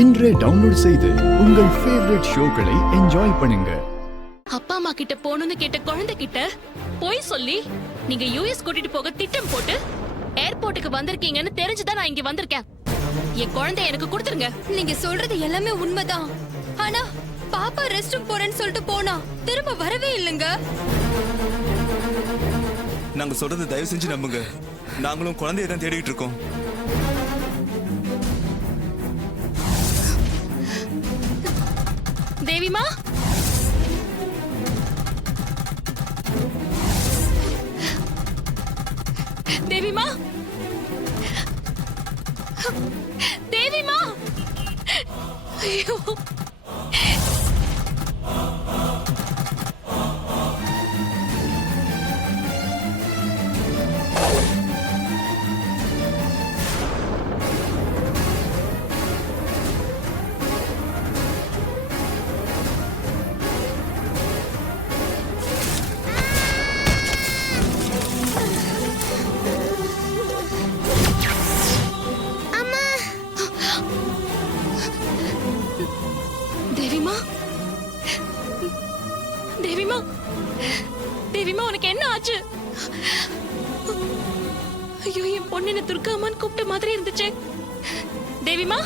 இன்றே டவுன்லோட் செய்து உங்கள் ஃபேவரட் ஷோக்களை என்ஜாய் பண்ணுங்க. அப்பா அம்மா கிட்ட போகணும்னு கேட்ட குழந்தை கிட்ட போய் சொல்லி நீங்க யுஎஸ் கூட்டிட்டு போக திட்டம் போட்டு ஏர்போர்ட்டுக்கு வந்திருக்கீங்கன்னு தெரிஞ்சுதான் நான் இங்க வந்திருக்கேன். என் குழந்தை எனக்கு கொடுத்துருங்க. நீங்க சொல்றது எல்லாமே உண்மைதான். ஆனா பாப்பா ரெஸ்ட் ரூம் போறேன்னு சொல்லிட்டு போனா திரும்ப வரவே இல்லைங்க. நாங்க சொல்றது தயவு செஞ்சு நம்புங்க. நாங்களும் குழந்தைய தான் தேடிட்டு இருக்கோம். தேவிமா, தேவிமா, தேவிமா, ஐயோ தேவிமா, தேவிமா, தேவிமா, உனக்கு என்ன ஆச்சு? ஐயோ, என் பொண்ணு துர்கா அம்மான்னு கூப்பிட்ட மாதிரி இருந்துச்சு. தேவிமா,